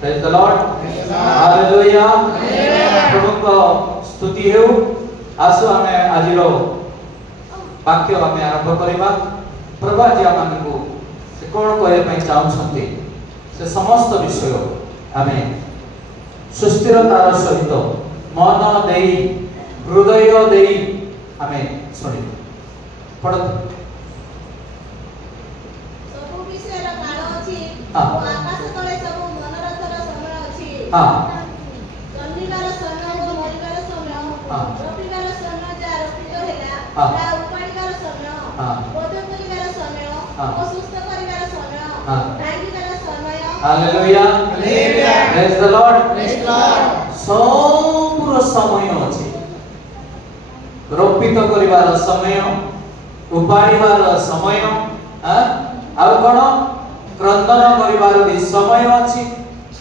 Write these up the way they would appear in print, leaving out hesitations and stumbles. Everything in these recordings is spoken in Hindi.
Praise the Lord. Hallelujah. प्रभु को स्तुति हो। आसो हमें आजिरो वाक्य हमें आरंभ करिबा। प्रभु आज हमनको से कोन कहै पई चाहउछंती से समस्त विषय हमें सुस्थिरतार सहित मन देई हृदय देई हमें सुनि पढ़ सब विषय रा काल अछि हां आकाश तळे सब मनरथर समय अछि हां जन्मिबार समय ओ मरिबार समय हां रोपिबार समय जा रोपित हैला हां ता उपाड़िबार समय हां बोध करिबार समय हां ओ सुस्त करिबार समय हां भांगिबार समय hallelujah hallelujah praise the Lord सबुर समय अछि रोपित करिबार समय उपाड़िबार समय आ कोन क्रंदन करिबार भी समय अछि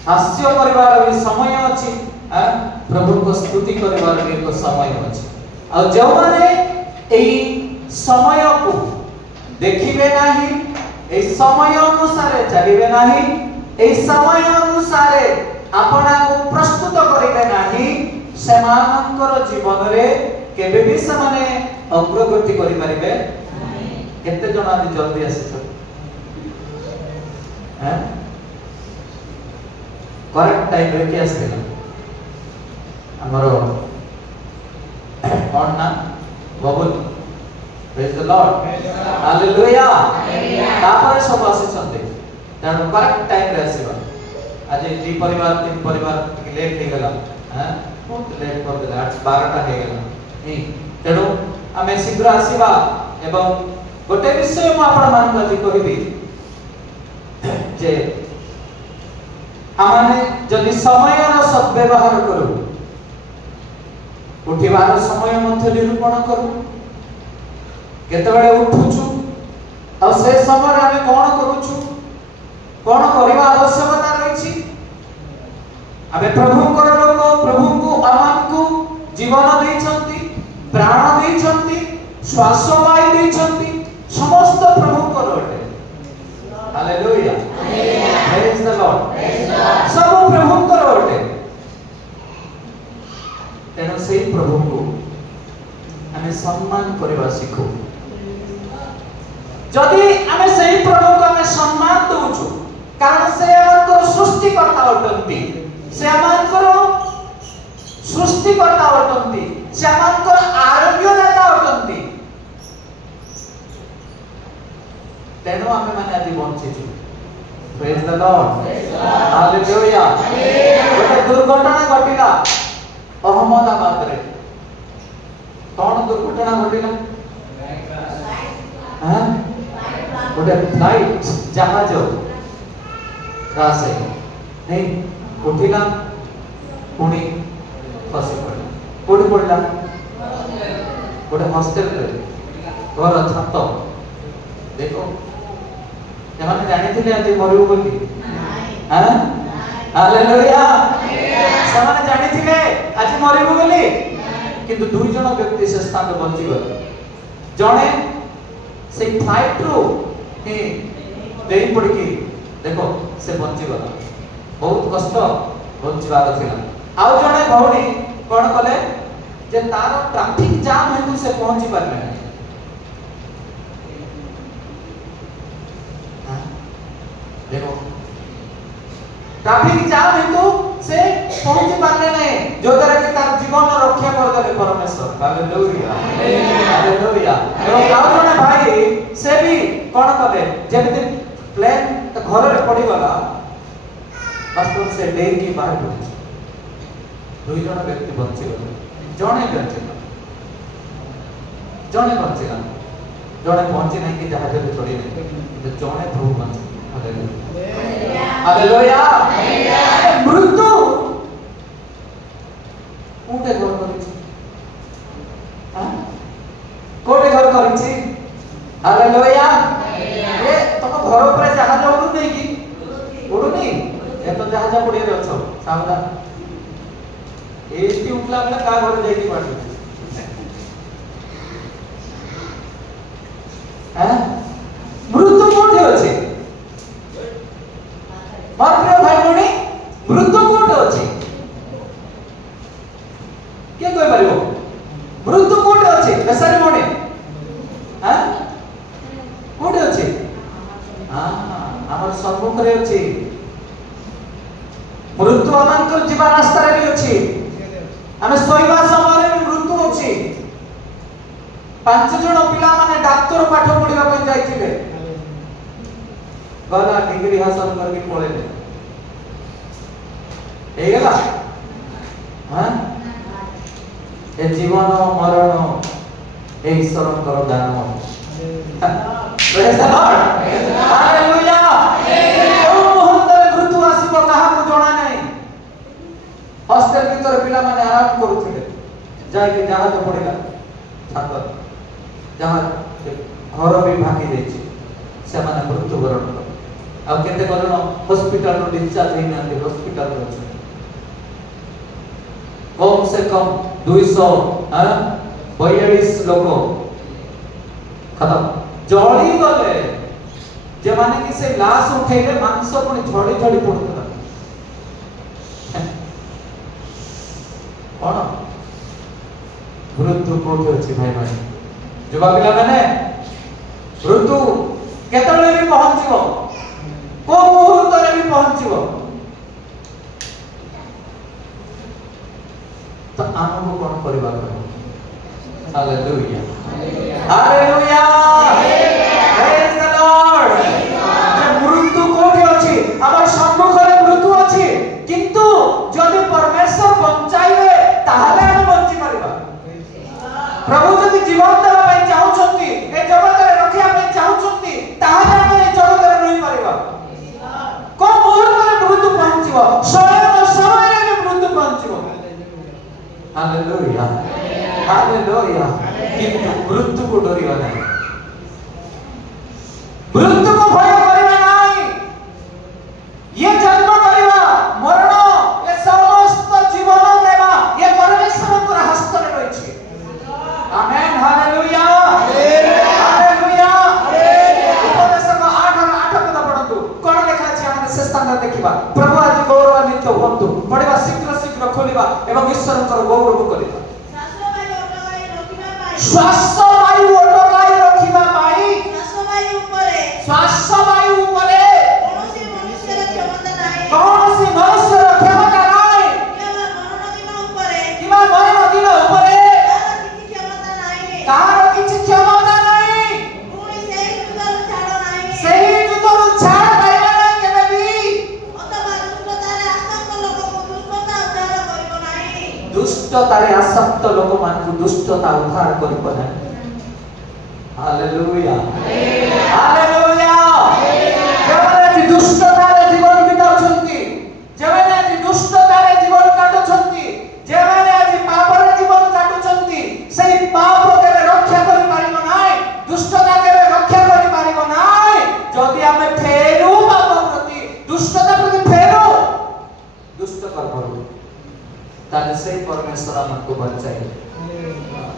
हास्य करिबार भी समय अछि प्रभु को स्तुति करिबार भी एक समय अछि आ जो माने एई समय को देखिबे नाही एई समय अनुसार चलिबे नाही एई समय अनुसार आपना को प्रस्तुत करिबे नाही सेमानकर जीवन रे केबे भी समाने अग्रगति करि परिबे केते जण आदि जल्दी आसी हैं करेक्ट टाइम रे के आस्थिला हमरो कोन ना बबुल प्रेज द लॉर्ड हालेलुया तापर सब आसी छथि तेणु करेक्ट टाइम रे आसीबा आज दी परिवार तीन परिवार लेट हे गेला हैं बहुत लेट कर देला 12टा हे गेला नहीं तेणु आमे शीघ्र आसीबा एवं गोटे विषय म आपण मान कथि कहिबी जे आमाने जदि समय रो सद्व्यवहार करू उठिबार समय मध्य निरूपण करू केते बेले उठुछु आ से समय रे आमे कोन करूछु कोन करिबा आवश्यकता रहिछि आमे प्रभु को लोक प्रभु को आमान को जीवन दैछंती प्राण दैछंती श्वास वायु दैछंती समस्त प्रभु को रोटे हालेलुया प्रेज द लॉर्ड सब प्रभु को रोटे तेणु से प्रभु को हमें सम्मान करबा सिखो जदि हमें सही प्रभु को हमें सम्मान दोछु कारण से हमको सृष्टिकर्ता अटंती से हमको सृष्टिकर्ता अटंती से हमको आरोग्य दाता अटंती तेणु आमे माने आज बंचिछु प्रेज द लॉर्ड हालेलुया गोटे दुर्घटना घटिला अहमदाबाद रे कोन दुर्घटना घटिला हां गोटे फ्लाइट जहाज क्रैश है नहीं उठिला पुणी खसी पड़ला कोडी पड़ला गोटे हॉस्टल रे घर छात देखो एमाने जानि थिले आज मरिबो बोली हां हालेलुया समाने जानि थिले आज मरिबो बोली किंतु दुई जण व्यक्ति से स्थान बंची गले जणे से फ्लाइट रो हे देई पड़ी की देखो से बंची गला बहुत कष्ट बंचीबार थिला आउ जणे भौणी कोन कले जे तार ट्रैफिक जाम हेतु से पहुंची पारले देखो ट्रैफिक जाम हेतु से पहुंची पारले नहीं जो द्वारा कि तार जीवन रक्षा कर देले परमेश्वर हालेलुया हालेलुया एवं आउ जणे भाई से भी कोन कले जेमिति प्लेन घर रे पड़ी गला वास्तव से डे की बाहर पड़ी दुई जण व्यक्ति बंची गले जणे बंचिला जणे बंचिला जणे पहुंची नहीं कि जहाज रे चढ़ी नहीं तो जणे प्रभु बंची हालेलुया हालेलुया मृत्यु कोटे घर करिछि हां कोटे घर करिछि हालेलुया ए तुम घर ऊपर जहाज उड़ू नहीं कि उड़ूनी ए तो जहाज पड़े रे अछो सावधान एती उठला बेला का घर जाई की पाटी हां मृत्यु कोठे अछि मात्र भाई भणी मृत्यु कोटे अछि के कोइ परिबो मृत्यु कोटे अछि बेसारी मोने हां कोटे अछि हां हमर सम्मुख रे अछि मृत्यु अनंत जीवन रास्ता रे भी अछि आमे सोइबा समय रे मृत्यु अछि 5 जण पिला माने डाक्टर पाठ पढिबा ପାଇଁ जाइथिले गला डिग्री हासिल करके पळेले हे गेला हां ए जीवन मरण ए ईश्वरଙ୍କର ଦାନ प्रेज द लॉर्ड हालेलुया ओ मुहूर्ତରେ मृत्यु ଆସିବ କାହାକୁ ଜଣା ନାହିଁ हॉस्टल ଭିତରେ ପିଲା ମାନେ ଆରାମ କରୁଥିଲେ ଯାଇକି ଜାହାଜ ପଡ଼ିଲା ଛାତ ଜାହାଜ ଘର ବି ଭାଙ୍ଗି ଯାଇଛି ସେମାନେ ମୃତ୍ୟୁବରଣ କଲେ ଆଉ କେତେ ଜଣ ହସ୍ପିଟାଲ ରୁ डिस्चार्ज ହେଇ ନାହାନ୍ତି ହସ୍ପିଟାଲ ରେ ଅଛନ୍ତି कम से कम 242 लोग खत्म जड़ी गले जे माने कि से लाश उठेले मांस पुनी झड़ी झड़ी पड़ुतला कोन मृत्यु कोठे अछि भाई भाई युवा पिला माने मृत्यु केतले भी पहुंचीबो को मुहूर्त रे भी पहुंचीबो तो आमको कौन करबा पड़ो hallelujah hallelujah praise the Lord जे मृत्यु कोठी अछि हमर सम्मुख रे मृत्यु अछि किंतु जदि परमेश्वर बंचाइबे ताहाले हम बंची परिबा प्रभु जदि जीवन देबा पई चाहुछंती ए जगत रे रखिया पई चाहुछंती ताहाले हम ए जगत रे रहि परिबा को मुहूर्त रे मृत्यु पहुंचीबो समय रे मृत्यु पहुंचीबो हालेलुया हालेलुया किंतु मृत्यु को डरिबा नहीं मृत्यु को भय करिबा नहीं ये जन्म करिबा मरण ये समस्त जीवन देबा ये परमेश्वर को हस्त में रहिछि आमेन हालेलुया हालेलुया उपदेश को 8 पद पढନ୍ତୁ कोन लेखा अछि हम से स्थान देखिबा प्रभु आज गौरवान्वित हुअନ୍ତୁ पढिबा शीघ्र शीघ्र खोलिबा एवं ईश्वरଙ୍କର गौरव କରିବା श्वास वायु अटकाई रखिबा पाई श्वास वायु उपरे कौनसी मनुष्यर क्षमता नाही किबा मरण दिन उपरे कार किछि क्षमता नाही सेही जुतरु छाड़ पाइबा नाही केबे भी अथवा दुष्टतारे आसक्त लोक मानकु दुष्टता उद्धार करिबो नाही हालेलुया हालेलुया जेमाने दुष्टतारे जीवन बिताउछंती जेमाने दुष्टतारे जीवन काटुछंती जेमाने आज पापरे जीवन काटुछंती सेही पाप केबे रक्षा करि पारिबो नाही दुष्टता केबे रक्षा करि पारिबो नाही जदि आमे फेरू पाप प्रति दुष्टता प्रति फेरू दुष्ट कर्म ताले से परमेश्वर हमको बचाए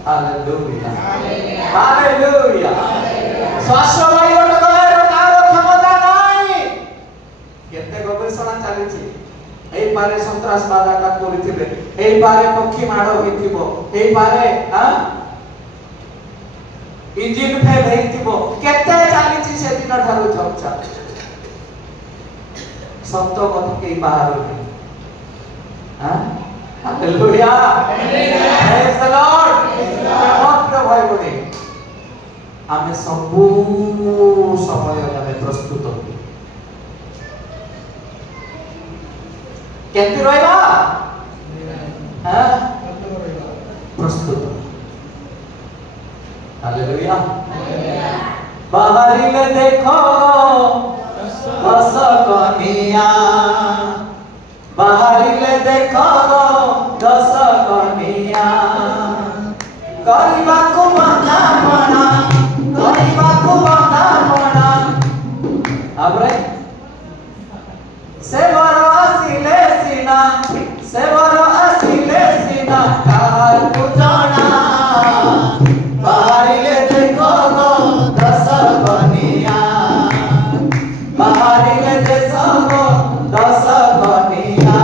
हालेलुया हालेलुया श्वास वायु अटकाएर कार क्षमता नाही केते गवेषणा चली छी एई पारे सन्त्रासवाद आटा करिथिबे एई पारे पक्षी माड़ होइथिबो एई पारे इंजिन फेल हेइथिबो केते चली छी से दिन ठारू चर्चा सत्य कथ के बाहर हां हालेलुया प्रेज द लॉर्ड पवित्र भाई बने हमें सब समय हमें प्रस्तुत हो केते रहबा हां प्रस्तुत हालेलुया बाहरिले देखो हस कनिया बाहरिले देखो दस कनिया करिबा को बंदा बना अब रे सेवरो आसिले सीना काल को जाना बाहरिले देखो गो दस कनिया बाहरिले देखो गो दस कनिया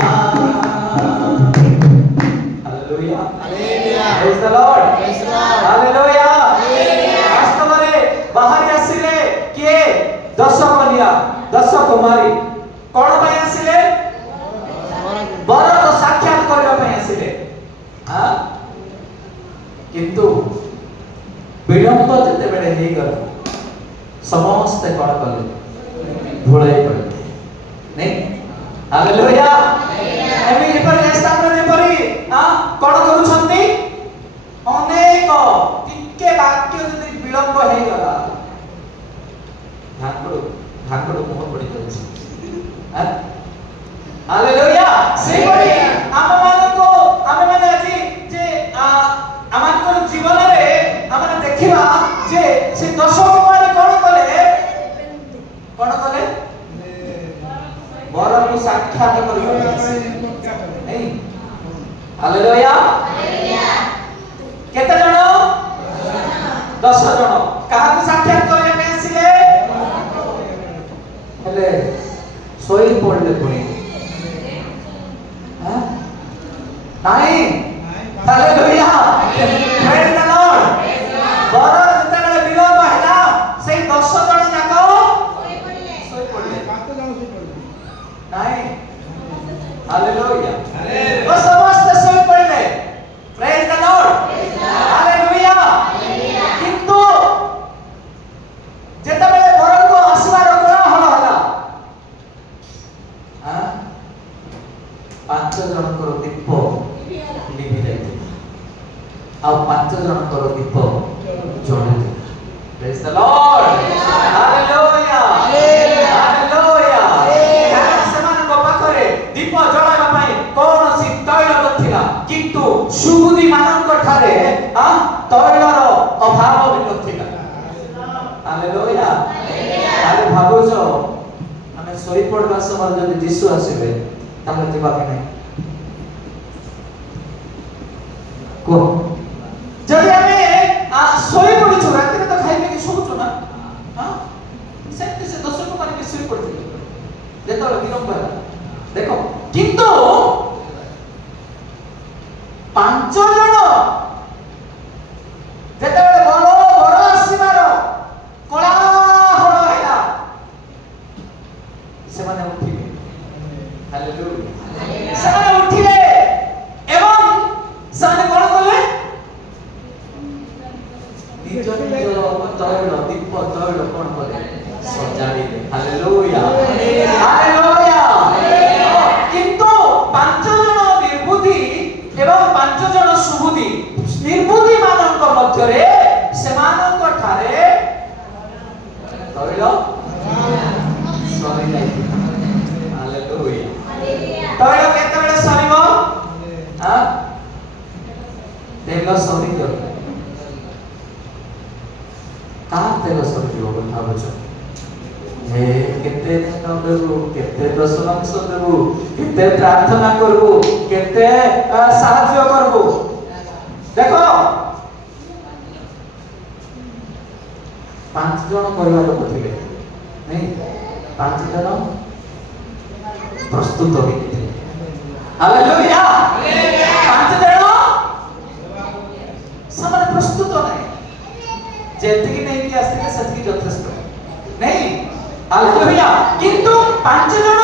विलंब जते बेले हे गला समस्त कौन कले धुलाई पड़े नहीं हालेलुया एमी पर स्थान रे परी कौन करूछंती अनेक टिके वाक्य जति विलंब हे गला ढाकड़ो मुह पड़ी जाउछ हालेलुया से परी आमे माने আজি जे आमानकर जीवन रे आमे देखिबा जे से 10 कुमार कौन कले वर को साक्षात करियो नहीं हालेलुया केते जण 10 जण काहा को साक्षात करिया पे आसीले हेले सोई पड़ले पुणी हां नहीं हालेलुया प्रेज द लॉर्ड वर जतले विलंब हैला से 10 जण जाको सोई पड़ले 5 जण सोई पड़ले नहीं हालेलुया वो समस्त सोई पड़ले प्रेज द लॉर्ड हालेलुया किंतु जेता बेले वर को आशीर्वाद कोला होला हां 5 जणकर दीप लिभि जाइते आ 5 जणकर दीप जळे praise the Lord hallelujah hallelujah समान को पाखरे दीप जळाबा पई कोनोसी तैल नथिला किंतु सुबुदी मानक ठारे तैलर अभाव भी नथिला हालेलुया आरे भाबुछो आमे सोई पड़बा समय जदि यीशु आसीबे तामे जीवा के नहीं को जदि हमें सोई पड़ी छु रात तो खाइबे कि सोचो ना हां सेते से 10 को माने सोई पड़ी जेतो विलंब है देखो किंतु 5 जण जेते बड़ आसीमार कोलाहल हैला से माने उठिबे हालेलुया से माने उठिले एवं साने कोन कले निज निज तैल दीप तैल कोन कले सजाड़िले हालेलुया हालेलुया किंतु 5 जण निर्बुद्धि एवं 5 जण सुबुद्धि निर्बुद्धि मानक मध्य रे सेमानक ठारे तैल सरी नाही हालेलुया तैल केते बेले सरीबो हां तेल सरी दियो का तेल सरी दियो কথা বলছো हे केते न देबो केते दशमांश देबो केते प्रार्थना करबो केते साहाय्य करबो देखो 5 जण कहवा लोक थिले नहीं 5 जण प्रस्तुत होइते हालेलुया 5 जण समान प्रस्तुत नाही जेतिकी नहीं कि आस्ते सच्ची यथेष्ट नहीं हालेलुया किंतु 5 जण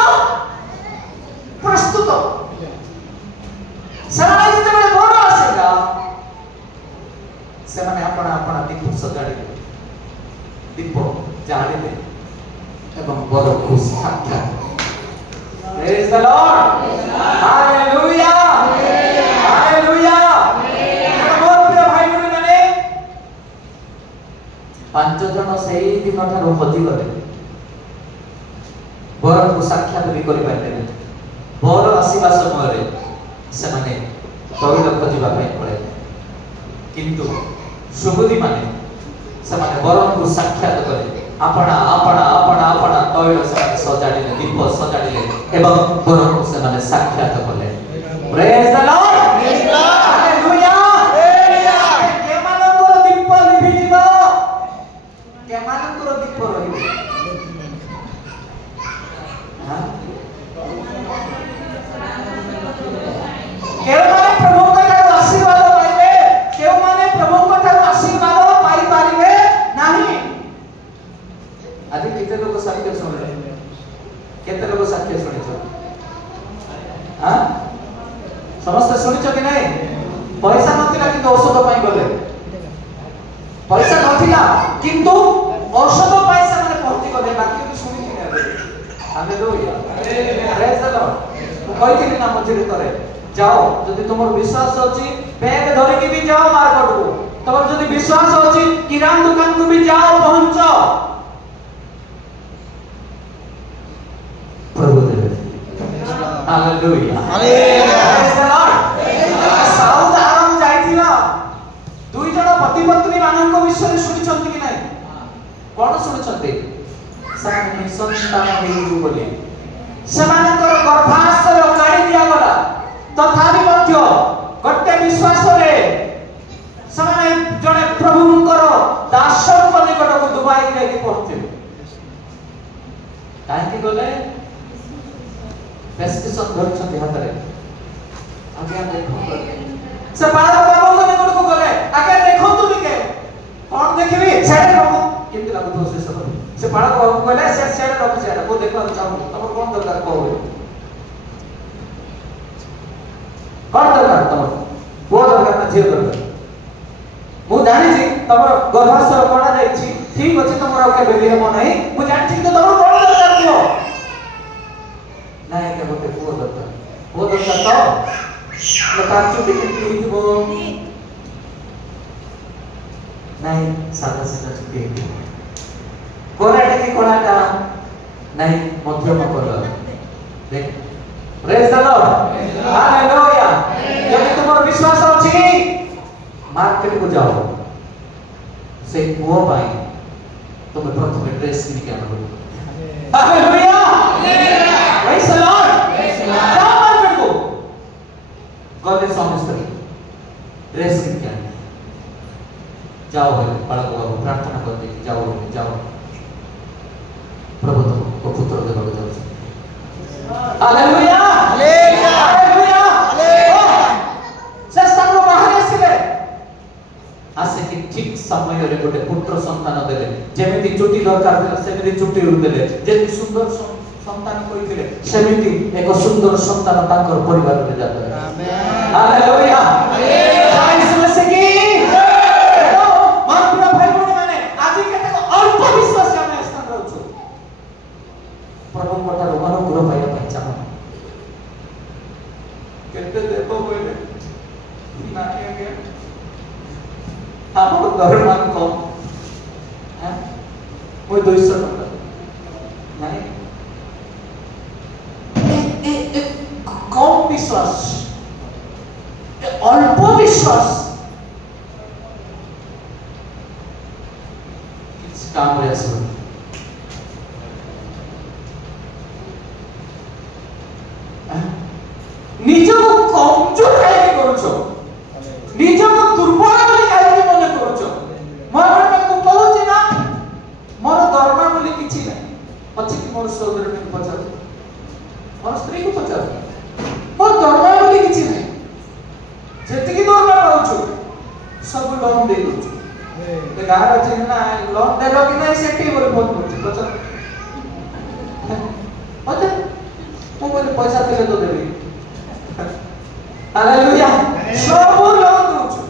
प्रस्तुत समान जेते बड़ आसेगा से माने अपना अपना दीप सजाड़ी दीप जाड़ी दे एवं बड़ को साक्षात praise the Lord hallelujah hallelujah मोर प्रिय भाई बहन माने 5 जण सेही दिन ठारो हजि गले बर को साक्षात भी करि पाइले बर आसीबा समय रे से माने तैल खोजिबा पई पड़े किंतु सुबुद्धि माने से माने बर को साक्षात करे अपना अपना अपना अपना तैल से सजाड़िले दीप सजाड़िले एवं बर को से माने साक्षात कले praise the Lord hallelujah hallelujah के मानकर दीप लिभि जीव के मानकर दीप रहिबो हां केउ माने प्रभु ठारो आशीर्वाद पाइबे केउ माने प्रभु ठारो आशीर्वाद पाई पारिबे नाही आज केते लोक साक्ष्य सुनले केते लोक साक्ष्य सुनिछो हां समस्त सुनिछो कि नहीं पैसा नथिला कि औषध पाई गले पैसा नथिला किंतु औषध पाई से माने पहुंची गले बाकी तो सुनी कि नहीं हालेलुया प्रेज द लॉर्ड मु कहिथिनि ना मझिरे तरे जाओ जदि तुमर विश्वास अछि बैग धरि के भी जाओ मार्केट को तमर जदि विश्वास अछि किरान दुकान को भी जाओ पहुंचो प्रभु देवे hallelujah praise the Lord south आराम जाइथिला दुई जण पति पत्नी मानक विषय सुनिछंती कि नाही कोन सुनिछंती साने संतान हेतु बोली सेमानकर गर्भाशय काढी दिया गला तथापि मध्य गटे विश्वास रे समाने जणे प्रभुंकर दासक निकट को दुबाई रे पहुंचे काहे कि गले प्रेस्क्रिप्शन धरछंती हाथ रे आगे देखो से बाळक बाबू निकट को गले आगे देखो तू के कोन देखिबी सेडे बाबू केमति लागु से सब से बाळक बाबू गले से सेडे रख से को देखो चाहू तमर कोन दरकार कहबे कोन दरकार तमर वो दरकार ना जे दरकार मु जानि छी तमर गर्भाशय कोडा जाई छी ठीक अछि तमर के बेबी हेमो नाही मु जानि छी तो तमर कोन दरकार दियो नाही के बोते वो दरकार तो लकाचु देखि दिबो नाही सादा सादा छुटी कोराटा की कोराटा नहीं मध्यम कलर देख प्रेज द लॉर्ड हालेलुया यदि तुमर विश्वास अछि मार्केट को जाओ से पुओ पाई तुम प्रथम ड्रेस किन के आनो हालेलुया प्रेज द लॉर्ड जाओ मार्केट को गले समस्त ड्रेस किन के आनो जाओ बालक बाबू प्रार्थना करते जाओ जाओ प्रभु तुमको पुत्र देवा जाओ हालेलुया हालेलुया से सब बाहर आसिले आसे कि ठीक समय रे गोटे पुत्र संतान देले जेमिति चुटी दरकार देले सेमिति चुटी रु देले जेति सुंदर संतान कहिथिले सेमिति एक सुंदर संतान ताकर परिवार रे जाते आमेन हालेलुया हालेलुया इसमें से की मानपुरा भाई बहन माने आज केते अल्प विश्वास हम स्थान रहछु प्रभु कोटा रोमानो गुरु पाया पहचान केते देबो बोले माने के हम दरमान को हैं कोई 200 टका नहीं ए कम विश्वास अल्प विश्वास काम रे आसो निजो को कमजोर काहे करूछो निजो को दुर्बल बोली काहे मने करूछो मोर को कहूची ना मोर दरमा बोली किछि नै अछि कि मोर सोदर में पचार मोर स्त्री को पचार मोर दरमा बोली किछि नै जेति कि दरमा पाउछु सब लोन दे दोछु ते गार अछि ना लोन देलो कि नै सेठी बोले बहुत पछ पचार ओते ओ बोले पैसा देले तो देबी हालेलुया सब लोन दोछु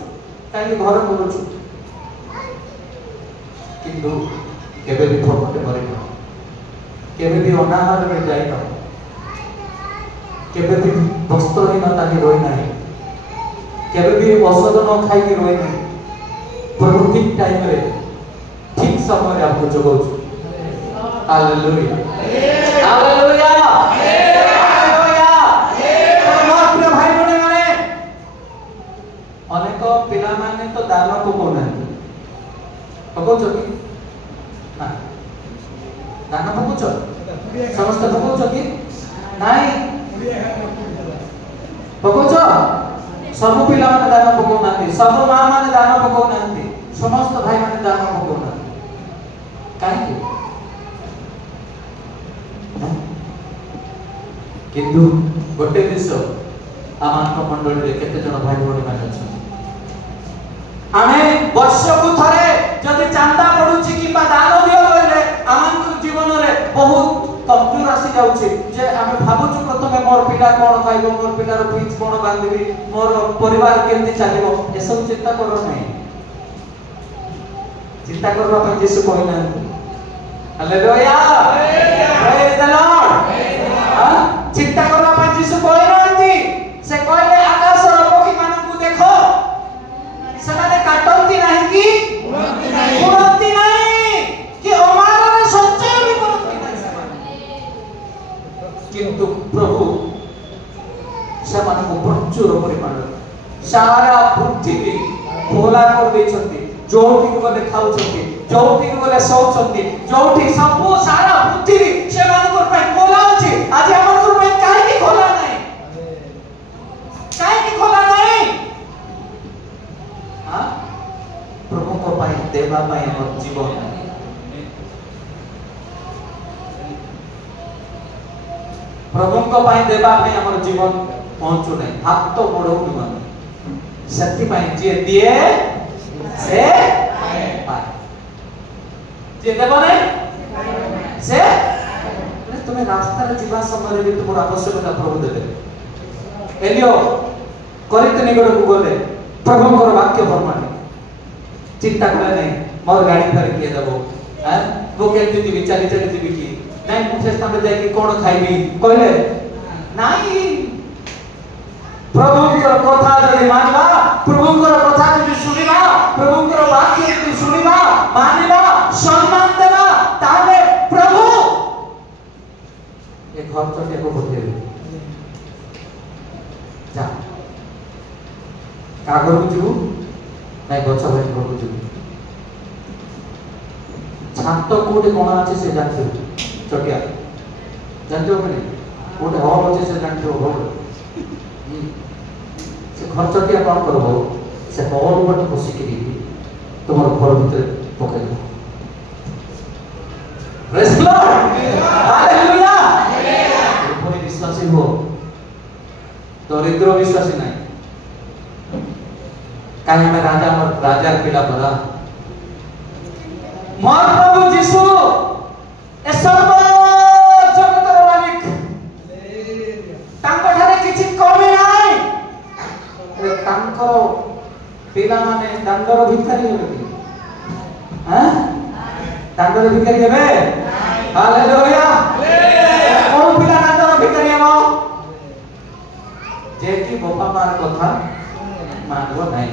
काहे घर करूछु किंतु केबे भी भोकटे मरि न केबे भी अनाहार में जाई न केबे भी वस्त्रहीनता ही रोई नहीं केबे भी औषध न खाई के रोई नहीं प्रभु ठीक टाइम रे ठीक समय रे आपको जगाउछु हालेलुया हालेलुया हालेलुया प्रिय भाई बहन माने अनेक पिला माने तो दान को कोना पकोचो कि ना दान पकोचो समस्त पकोचो कि नाही पकोचो सब पिला माने दान पको नांती सब मां माने दान पको नांती समस्त भाई माने दान पको नांती काहे किंतु गोटे देश आमान मंडल रे केते जण भाई भौणी माने छ आमे वर्ष को थरे जदि चांदा पडुची कि बा दान दियो बोले आमान जीवन रे बहुत कमजोर आसी जाउची जे आमे भाबुछु प्रथमे मोर पिला कोन खाइबो मोर पिलार फीस कोन बांधिबी मोर परिवार केमति चलिबो ए सब चिंता करो नै चिंता करबा पे यीशु कोई ना हालेलुया प्रेज द लॉर्ड चिंता करबा पे यीशु कोई नांती से कहले आकाश रो पक्षी मानन को देखो से माने काटंती नाही कि उड़ंती नाही कि अमार सच्चय भी करंती नाही किंतु प्रभु से माने को प्रचुर परिमाण सारा पृथ्वी खोला कर देछंती जोठी गले खाउछंती जोठी गले सोउछंती जोठी सब सारा पृथ्वी से मान को पे खोला अछि आज हमर को पे काहे की खोला नहीं काहे की खोला नहीं हां प्रभु को पाई देवा पाई हमर जीवन प्रभु को पाई देवा पाई हमर जीवन पहुंचु नहीं हाथ तो बड़ो निमन शक्ति पाई जे दिए से पाए जे देबो नहीं से तुम्हें रास्ता रे जीवा समय रे तुमर आवश्यकता प्रभु देबे एलियो करित निगड़ को गले प्रभु को वाक्य फरमाने चिंता करे नहीं मोर गाड़ी फेर के देबो हैं वो के जीवी चली चली जीवी की नहीं मुझे स्थान जाय कि कोन खाइबी कहले नहीं प्रभु को कथा जदि मानबा प्रभु को कथा जदि सुनिबा प्रभु को वाक्य जदि सुनिबा मानिबा सम्मान देबा ताले प्रभु एक घर चटे को बतेबे जा कागर को जीव नहीं गछ भाई को जीव छात कोडे कोन আছে से जानते चटिया जानते हो कि कोडे हॉल আছে से जानते हो हॉल से खर्च दिया कौन करबो से हॉल ऊपर बसी के तुम्हार घर भीतर पके दो प्रेज लॉर्ड हालेलुया ऊपर विश्वासी हो दरिद्र विश्वासी नहीं काहे में राजा पिला बरा मोर प्रभु यीशु ए सर्व जगतर मालिक तांको ठारे किछि कमी नाही तांकर पिला माने दांडर भिखारी हेबे हैं दांडर भिखारी हेबे हालेलुया कोन पिला दांडर भिखारी हेबो जे कि बापा मार कथा मानबो नाही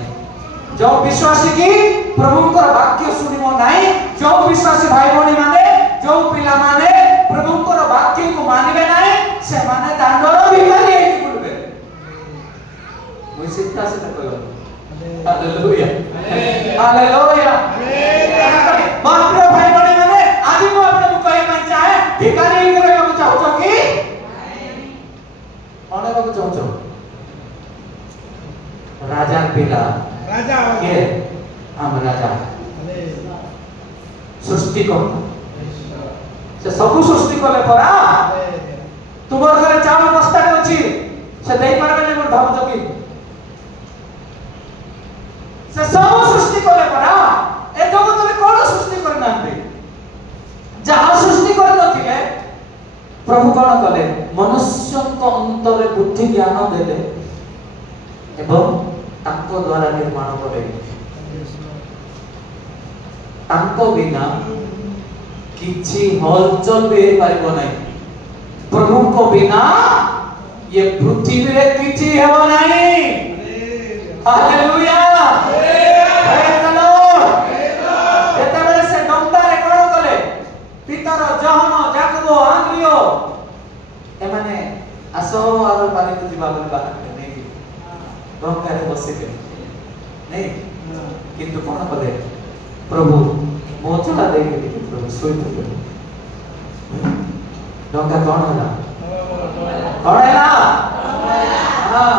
जो विश्वासी की प्रभु को वाक्य सुनिबो नाही जो विश्वासी भाई भणी माने जो पिला माने प्रभु को वाक्य को मानिबे नाही से माने दांडर भिखारी हेबे बोलबे चिंता से न करो हालेलुया हालेलुया मात्र भाई बने माने आज को प्रभु कहे मन चाहे भिखारी करे को चाहो कि ओने को चाहो राजा पिला राजा के हम राजा सृष्टि को से सब सृष्टि कोले परा तुमर घरे चावल बस्ता अछि से देई पारबे नै मोर भाव कि से सब सृष्टि करे परा ए जगत रे कोन सृष्टि करनांते जहां सृष्टि कर नथिले प्रभु कोन कले मनुष्य को अंतरे बुद्धि ज्ञान देले एवं ताको द्वारा निर्माण करे ताको बिना किछि हलचल भी पारिबो नै प्रभु को बिना ये पृथ्वी रे किछि हेबो नै हालेलुया प्रेज द लॉर्ड जेते बेले से डंडा रे कोन कले पितर जहन जाकबो आंद्रियो ए माने आसो आरो पानी को जीवा बोली बाहर नहीं डंडा रे बसिले नहीं किंतु कोन कले प्रभु मोचला दे के प्रभु सोई पड़े डंडा कोन होला हां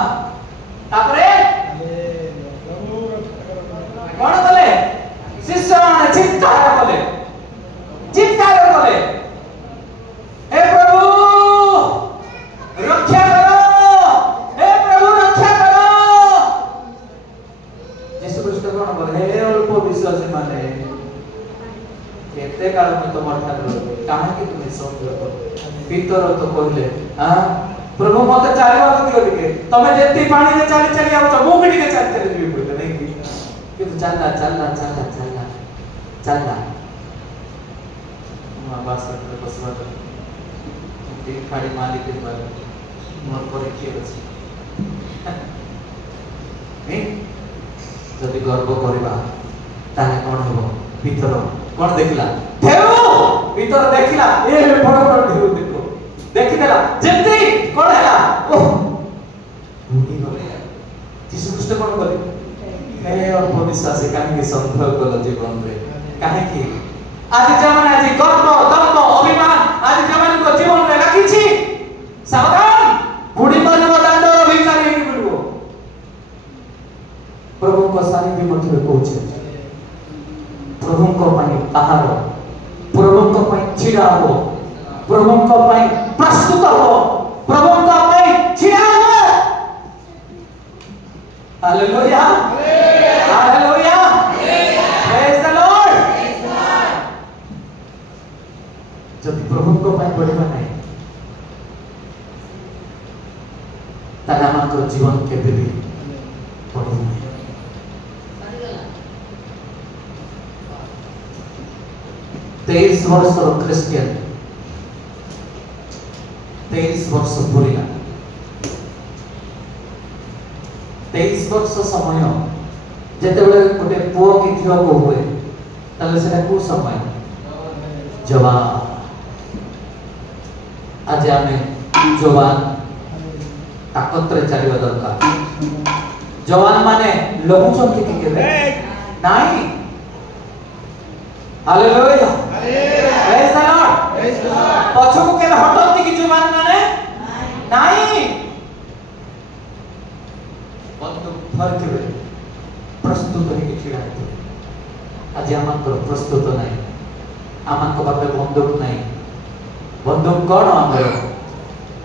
तापरे कोन कले शिष्य माने चित्कार कले हे प्रभु रक्षा करो हे प्रभु रक्षा करो यीशु ख्रीष्ट कोन बोले हे अल्प विश्वासी माने केते काल में तमर ठाकुर काहे कि तुम समझो भीतर तो कहले हां प्रभु मते चालिबा दियो टिके तमे जेती पानी रे चाली चाली आउ मु भी टिके चाली चाली जीव पड़े नहीं कि चलना चलना बास करते बसवा तो खाड़ी माली के बारे मोर पर किए अछि नहीं जदि गर्व करबा ताले कोन हो भीतर कोन देखला ढेउ भीतर देखला ए बड़ बड़ ढेउ देखो देखि देला जेते कोन हैला ओ भूली गले यीशु ख्रीष्ट कोन करे हे अविश्वासी काहे के संभव कल जीवन रे काहे की आज जमाना आज गर्व दम्भ अभिमान आज जमाना को जीवन रे रखी छी सावधान बुढ़ी बनबो दांडर भिखारी हेकि बुलबो प्रभु को सानिध्य मध्य पहुंचे प्रभु को पई आहार प्रभु को पई छिड़ा हो प्रभु को पई प्रस्तुत हो प्रभु को पई छिड़ा हो hallelujah hallelujah praise the Lord जब प्रभु को पई बढ़िबा नहीं ताला मात्र जीवन केबे भी बढ़ो नहीं 23 वर्ष क्रिश्चियन 23 वर्ष पुरिला 23 वर्ष समय जेते बेले गोटे पुओ की झियो को हुए तले सेटा को समय जवान आज आमे जवान ताकत रे चलिबा दरकार जवान माने लहु चंती के नाही हालेलुया प्रेज द लॉर्ड पछको के हटती कि जवान माने नाही बंदूक धरथिबे प्रस्तुत होई कि छिड़ा आज हमको प्रस्तुत नाही हमको पाखे बंदूक नाही बंदूक कोन हमर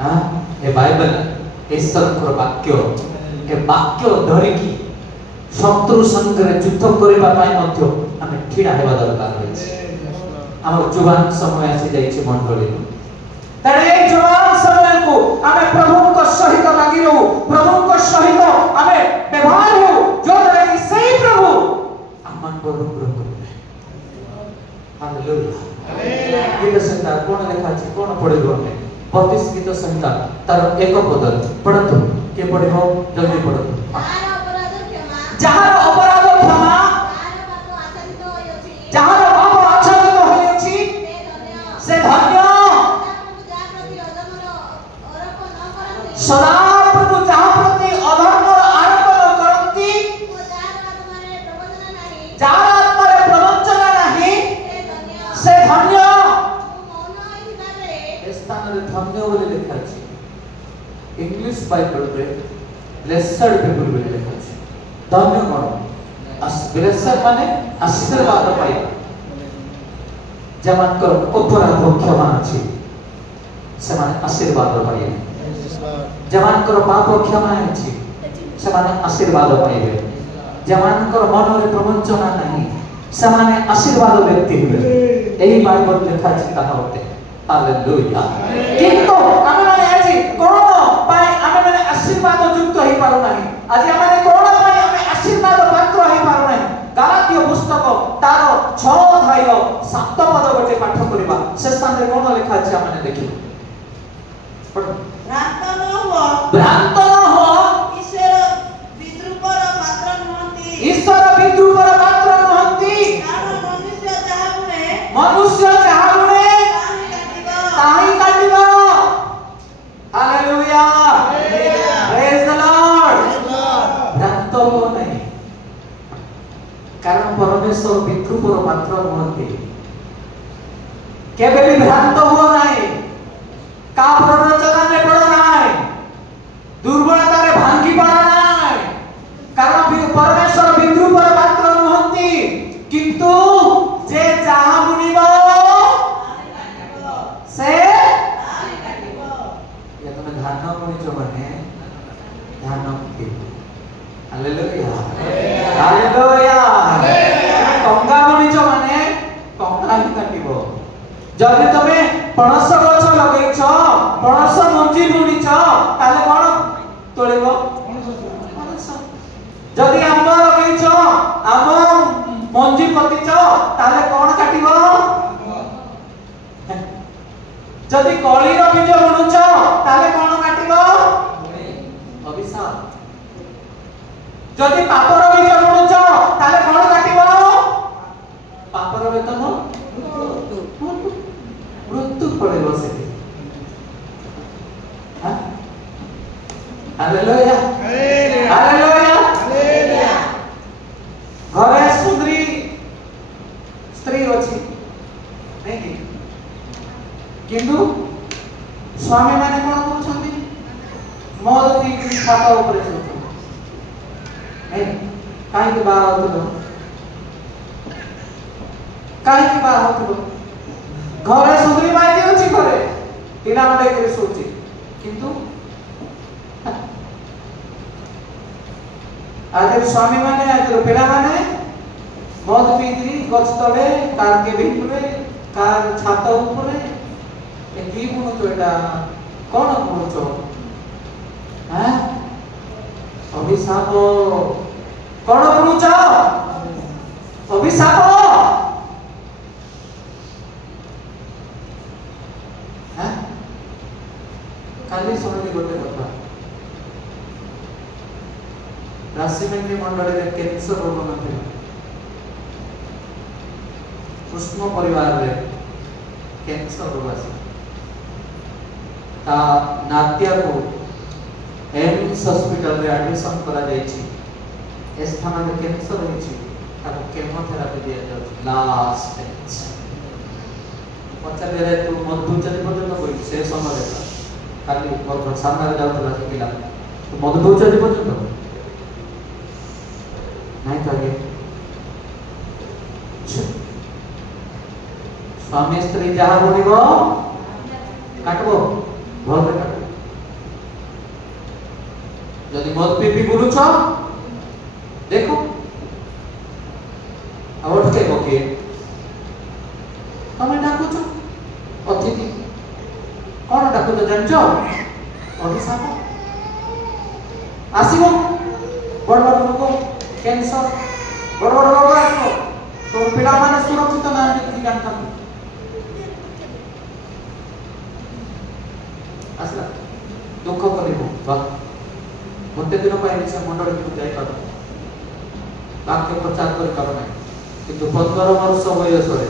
हां ए बाइबल ईश्वर वाक्य ए वाक्य धरि कि शत्रु संगे युद्ध करबा पाई मध्य हमें ठिड़ा हेबा दरकार होइछ हमर जुबान समय आसी जाइछ मंडली तड़े जुबान समय को हमें प्रभु को सहित लागि रहू प्रभु को सहित हमें व्यवहार हो जो तरह सही प्रभु हमन पर अनुग्रह करिवे हालेलुया गीत संहिता कोन लेखा अछि कोन पढिबो हमें 32 गीत संहिता तार एक पद पढतु के पढिबो जल्दी पढतु जहार अपराध क्षमा जहार पाप आच्छादित होइछि से धन्य सदा प्रभु जहाँ प्रति अधर्म आरोप न करंती जहार आत्मा रे प्रवंचना नाही से धन्य स्थान रे धन्य बोली लिखा अछि इंग्लिश बाइबल रे ब्लेस्ड पीपल बोली लिखा अछि धन्य कोन ब्लेस्ड माने आशीर्वाद पाइबा जमानकर अपराध क्षमा अछि से माने आशीर्वाद पाइबे जमानकर पाप क्षमा अछि से माने आशीर्वाद पाइबे जमानकर मन रे प्रवंचना नाही से माने आशीर्वाद व्यक्ति हेबे एही बाइबल लिखा अछि कहा होते हालेलुया किंतु आमे माने আজি कोन पाई आमे माने आशीर्वाद युक्त होई पारो नाही আজি आमे कोन पाई आमे आशीर्वाद पात्र होई पारो नाही गलातीय पुस्तक तार 6 अध्याय 7 पद गोटे पाठ करबा से स्थान रे कोन लिखा अछि आमे देखि भ्रांत न हो ईश्वर विद्रूपर पात्र नहंती मनुष्य जहाँ गुणे ताही काटिबो हालेलुया प्रेज द लॉर्ड भ्रांत हो नहीं कारण परमेश्वर विद्रूपर पात्र नहंती केबे भी भ्रांत हो नहीं का प्ररोचना में पड़ो नहीं दुर्बलता रे भांगी पड़ा नहीं कारण परमेश्वर विद्रूपर पात्र नहंती किंतु जे जहाँ बुनिबो से या तुम ध्यान बुनिचो माने ध्यान के हालेलुया हालेलुया कंगा बुनिचो माने कंगा ही काटिबो जब तुमे पणस गछ लगैछ पणस मंजी बुनिछ ताले कोन तोड़िबो जदि आंब लगैछ आंब मंजी पतिछ ताले যদি পাপର ବୀଜ ବୁଣୁଛ ତାହେଲେ କଣ କାଟିବ? ପାପର ବେତନ ମୃତ୍ୟୁ ପଳେଇବ ସେଠି। Hallelujah hallelujah. ଘରେ ସୁନ୍ଦରୀ ସ୍ତ୍ରୀ ଅଛି ନାଇଁ କି, କିନ୍ତୁ ସ୍ୱାମୀ ମାନେ କଣ କରୁଛନ୍ତି? ମଦ ପିଇକି ଛାତ ଉପରେ ଶୋଉଛନ୍ତି। କାହିଁକି ବାହା ହଉଥିଲ? କାହିଁକି ବାହା ହଉଥିଲ? ଘରେ ସୁନ୍ଦରୀ ମାଇକି ଅଛି, ଘରେ ପିଲା ମଣ୍ଡେଇକି ଶୋଉଛି, କିନ୍ତୁ आज स्वामी माने आज पिला माने मद पीकरी गछ तले कार केबिन रे कार छात ऊपर ए की बुनु तो एटा कोन बुनु छो? हैं अभिशाप कोन बुनु छ? अभिशाप। हैं काली सुनली गोटे कथा, राशिमंडी मंडल में कैंसर रोग नथिला, कृष्ण परिवार रे कैंसर रोग आसी ता नात्या को एम्स हॉस्पिटल रे एडमिशन करा जायछि। ए स्थान में कैंसर होइछि, ताको केमोथेरापी दिया जाउछि लास्ट स्टेज। पचारे रे तू मधु चली पर्यंत कोइ से समय रे खाली पर सामने जाउतला पिला तू मधु चली पर्यंत नहीं तो आगे स्वामी स्त्री जहाँ बोलिबो काटबो भल रे काटबो। जदि मद पी बुलुछ देखो अब अटकेबो किए? तमे डाकुछ अतिथि कौन डाकुछ जानछ? अभिशाप आसीबो बड़ बड़ लोक कैंसर बड़ बड़ रोग आसो तो पिला माने सुरक्षित ना कि जानता आसला दुख करिबो बा गोटे दिन पाए से मंडल को जाई पारो वाक्य प्रचार कर पारो नहीं, किंतु 15 वर्ष बयस रे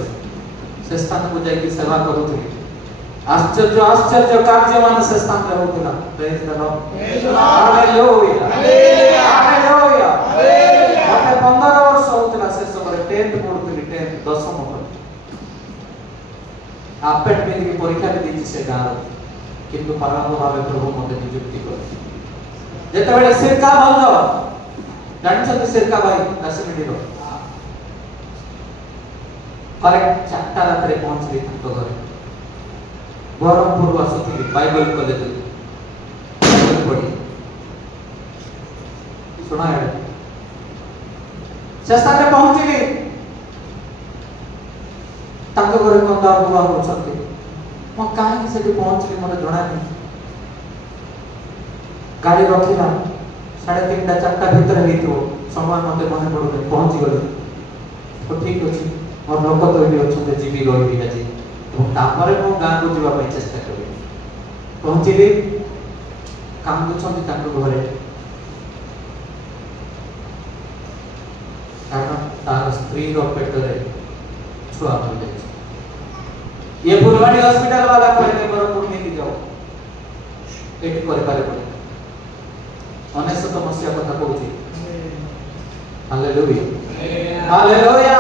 से स्थान को जाई की सेवा करूथि। आश्चर्य आश्चर्य कार्य मान से स्थान रे होतला। Praise the Lord, hallelujah hallelujah. मते 15 वर्ष होतला से समय 10th पढुतली, 10th दशम पर आपेट में की परीक्षा दे दी से गाँव, किंतु परम भाव प्रभु मते नियुक्ति कर जेते बेले सिरका भंग जानछत सिरका भाई राशिमंडी रो करेक्ट 4टा रात रे पहुंचली तो घरे बरमपुर आसुथी बाइबल कॉलेज बाइबल पढ़ी सुना है से स्थान रे पहुंचली ताको घरे कंदा बुआ होछथि म काहे कि सेठी पहुंचली मते जणा नै। गाड़ी रखिला 3:30 4टा भीतर हेतियो समय मते मने पड़ो पहुंची गले तो ठीक अछि और लोक तो भी अच्छे जीवी रही आज तापर मो गाँ को जीवा चेष्टा करी पहुँचली कांदुछंती ताको घरे कारण तार स्त्री रो पेट रे छुआ हो जाय। ये फुलवाड़ी हॉस्पिटल वाला कहले बरपुर नहीं जाओ एटी करे पारे पड़े 19 मसीहा कथा कहूची। Hallelujah hallelujah.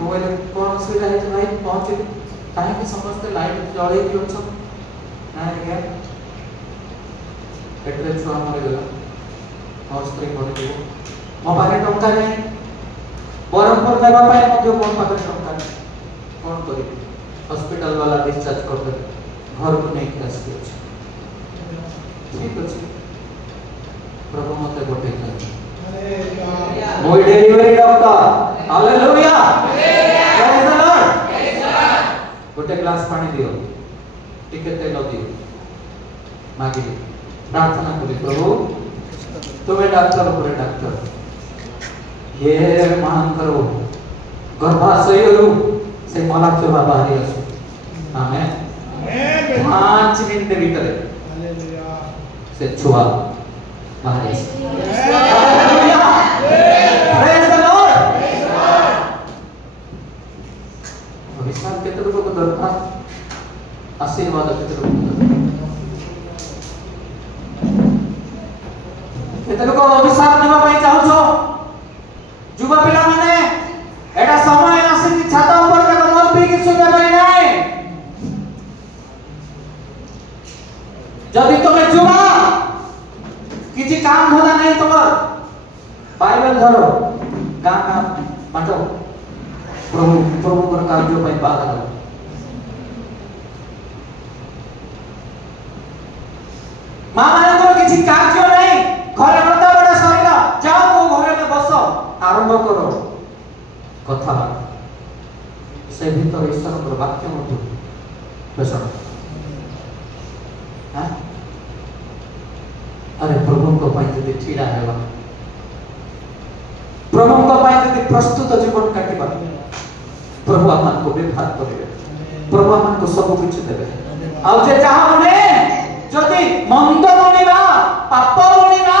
मोबाइल कौन सुविधा है भाई पहुंचे काहे कि समस्त लाइट जळे कि छ ना के पेट्रोल छुआ मरे गला और स्त्री मरे गयो मो पाखे टंका नै बरमपुर नेबा पाए मध्य कोन पाखे टंका नै कोन करी हॉस्पिटल वाला डिस्चार्ज कर दे घर को नहीं के आसी ठीक अछि प्रभु मते गोटे कर मोई delivery doctor hallelujah praise the Lord गोटे ग्लास पानी दियो टिके तेल दियो मागी प्रार्थना करी प्रभु तुम्हें डॉक्टर पूरे डॉक्टर ये मान करो गर्भाशयरू से मला चोबा बाहरी आसो आमेन 5 मिनट भीतर हालेलुया से छुआ बाहरी केते लोक अभिशाप नेबा पई चाहछो युवा पिला माने एटा समय आसी छाता ऊपर के मत पी के सुते पई नाही जदि तुमे युवा किछि काम धंधा नहीं तमर बाइबल धरो गां गां बाटो प्रभु कर कार्य पई बाधा मां माने किछि कार्य नहीं घरे रंदा बड़ा सरिला जाओ को घरे में बसो आरंभ करो कथा से भीतर ईश्वर को वाक्य मत बेसन हां अरे प्रभु को पाई जदि ठिड़ा हेबा प्रभु को पाई जदि प्रस्तुत जीवन काटिबा प्रभु आपन को व्यवहार करिवे प्रभु आपन को सब कुछ देबे आ जे चाहबने जदि मंद बनिबा पाप बनिबा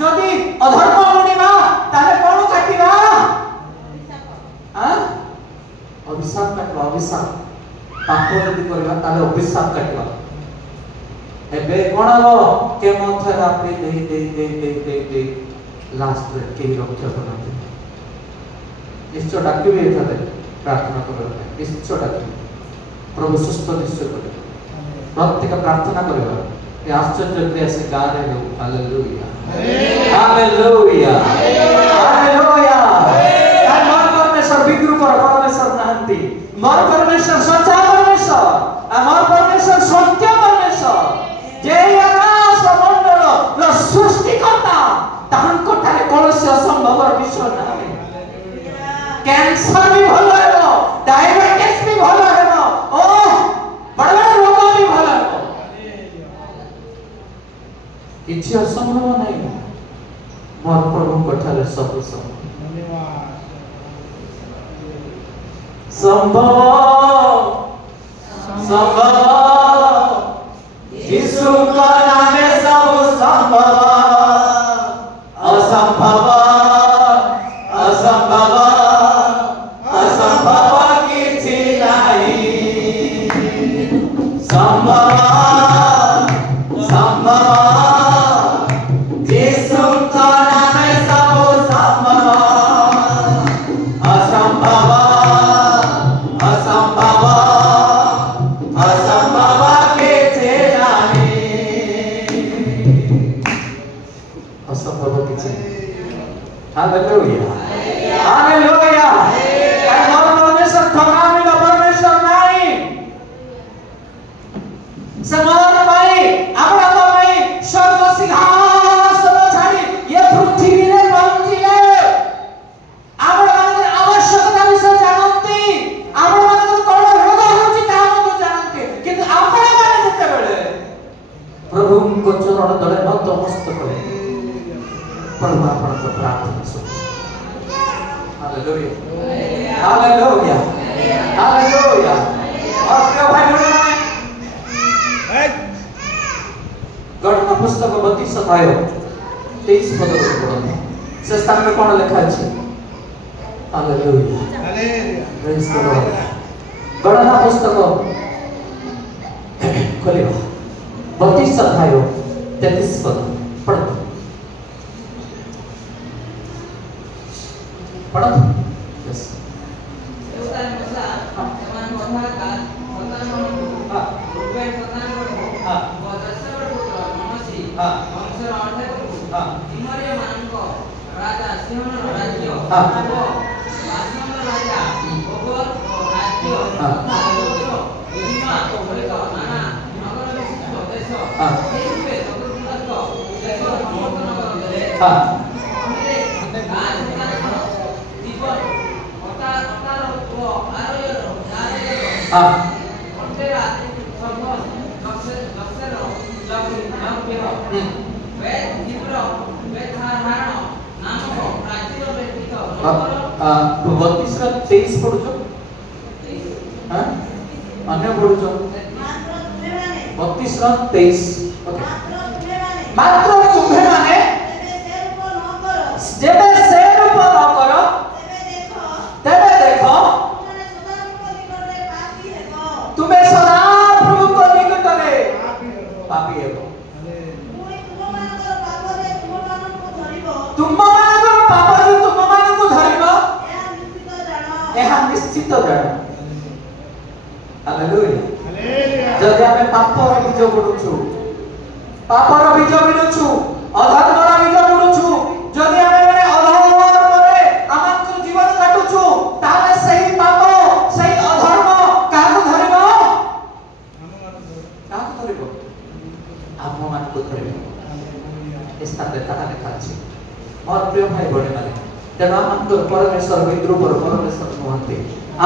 जदि अधर्म बनिबा ताले कोन काटिबा हां अभिशाप काटबा अभिशाप पाप जदि करबा ताले अभिशाप काटबा एबे कोन हो केमोथेरापी दे लास्ट रे के रक्षा करते निश्चय डाकिबे एथले प्रार्थना करबे निश्चय डाकिबे प्रभु सुस्त निश्चय करबे प्रत्येक प्रार्थना करबा ए आश्चर्य क्रिया से गा रे हो हालेलुया हालेलुया हालेलुया तार मन परमेश्वर विग्रह पर परमेश्वर नाहंती मोर परमेश्वर सच्चा परमेश्वर हमर परमेश्वर सत्य परमेश्वर जे आकाश मंडल रो सृष्टिकर्ता तांको ठारे कोनोसी असंभव विषय नाही कैंसर भी भलो हेबो डायबिटीज भी भलो हेबो ओ बड़ बड़ रोग भी भलो हेबो किछि असंभव नाही मोर प्रभु को ठारे सब संभव यीशु का नाम है सब संभव असंभव असंभव असंभव किछि नाही संभव संभव यीशु का नाम है सब संभव असंभव असंभव असंभव किछि असंभव किछि हालेलुया हालेलुया हमारा परमेश्वर ठगाने का परमेश्वर नहीं समार भाई अपना तो भाई स्वर्ग सिंहासन छाड़ी ये पृथ्वी रे बंचिले आपण माने आवश्यकता विषय जानंती आपण माने कोन रोग होची ता मत जानंती किंतु आपण माने जते बेले प्रभु को चरण तले नतमस्तक करे प्रभु आपण को प्रार्थना सुन हालेलुया हालेलुया हालेलुया और प्रिय भाई बहन गणना पुस्तक 32 अध्याय 23 पद पढ़ो से स्थान में कौन लिखा है hallelujah hallelujah praise the Lord गणना पुस्तक खोलियो 32 अध्याय 33 पद पढ़ो पढ़ो यस देवता मुसा समान मोथा का समान मनु रुपे समान को बदसर पुत्र नमसी वंशर अर्थ को तिमरे मानको राजा सिंहन राज्य वासम राजा गोबर राज्य राज्य इमा सहित नाना नगर विशिष्ट देश रूपे चतुर्थ देश समर्थन करले अंतेरा सब लक्षर जग वेद तीव्र वेधारण नामक प्राचीन व्यक्तित्व 32 का 23 पढ़ो हां अन्य पढ़ो 32 का 23 मात्र तुम्हें माने जेबे से रूप न करो तेबे देखो तुम्हें सदा प्रभु को निकट रे पापी हेबो तुम मानकर पाप जो तुम मानकु धरिबो ଏହା ନିଶ୍ଚିତ ଜାଣ। ହାଲେଲୁୟା। ଯଦି ଆମେ ପାପର ବୀଜ ବୁଣୁଛୁ, ପାପର ବୀଜ ବୁଣୁଛୁ, ଅଧର୍ମର ବୀଜ ବୁଣୁଛୁ, ଯଦି ଆମେ ମାନେ ଅଧର୍ମରେ ଆମକୁ ଜୀବନ କାଟୁଛୁ, ତାହେଲେ ସେହି ପାପ ସେହି ଅଧର୍ମ କାହାକୁ ଧରିବ? କାହାକୁ ଧରିବ? ଆମମାନଙ୍କୁ ଧରିବ। ଏ ସ୍ଥାନରେ ତାହା ଲେଖା ଅଛି। ମୋର ପ୍ରିୟ ଭାଇ ଭଉଣୀମାନେ, ତେଣୁ ଆମଙ୍କର ପରମେଶ୍ୱର ବିଦ୍ରୁପର ପରମେଶ୍ୱର ନୁହନ୍ତି,